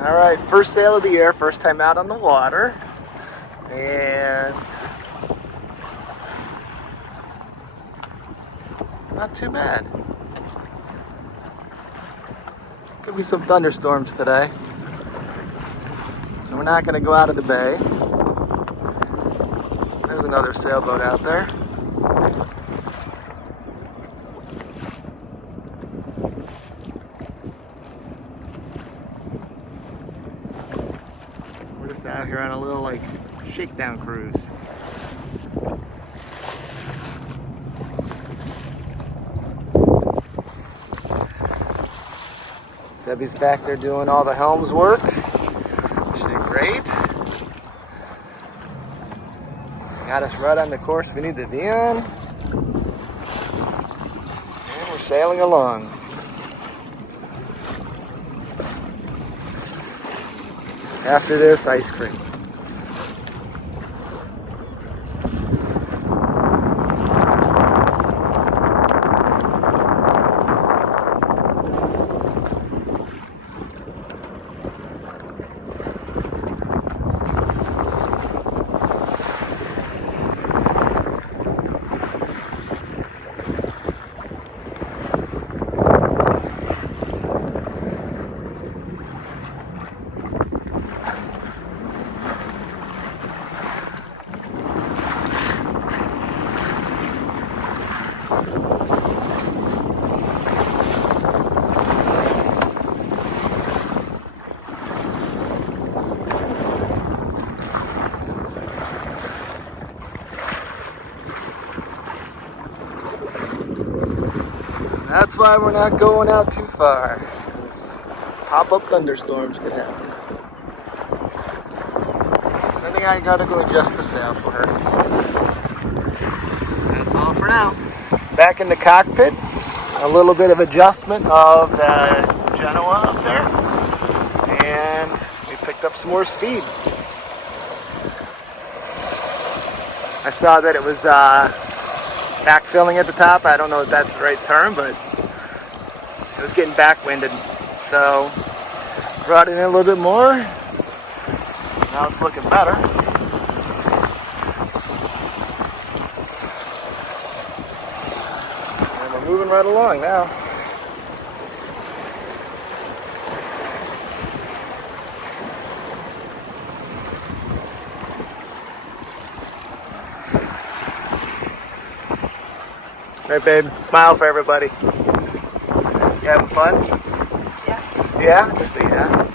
All right, first sail of the year, first time out on the water, and not too bad. Could be some thunderstorms today, so we're not going to go out of the bay. There's another sailboat out there. We're just out here on a little like shakedown cruise. Debbie's back there doing all the helms work. She did great. Got us right on the course we need to be on. And we're sailing along. After this, ice cream. That's why we're not going out too far. Because pop-up thunderstorms could happen. I think I gotta go adjust the sail for her. That's all for now. Back in the cockpit. A little bit of adjustment of the Genoa up there. And we picked up some more speed. I saw that it was backfilling at the top. I don't know if that's the right term, but it was getting backwinded. So brought it in a little bit more. Now it's looking better. And we're moving right along now. Right, babe? Smile for everybody. You having fun? Yeah. Yeah? Just a yeah.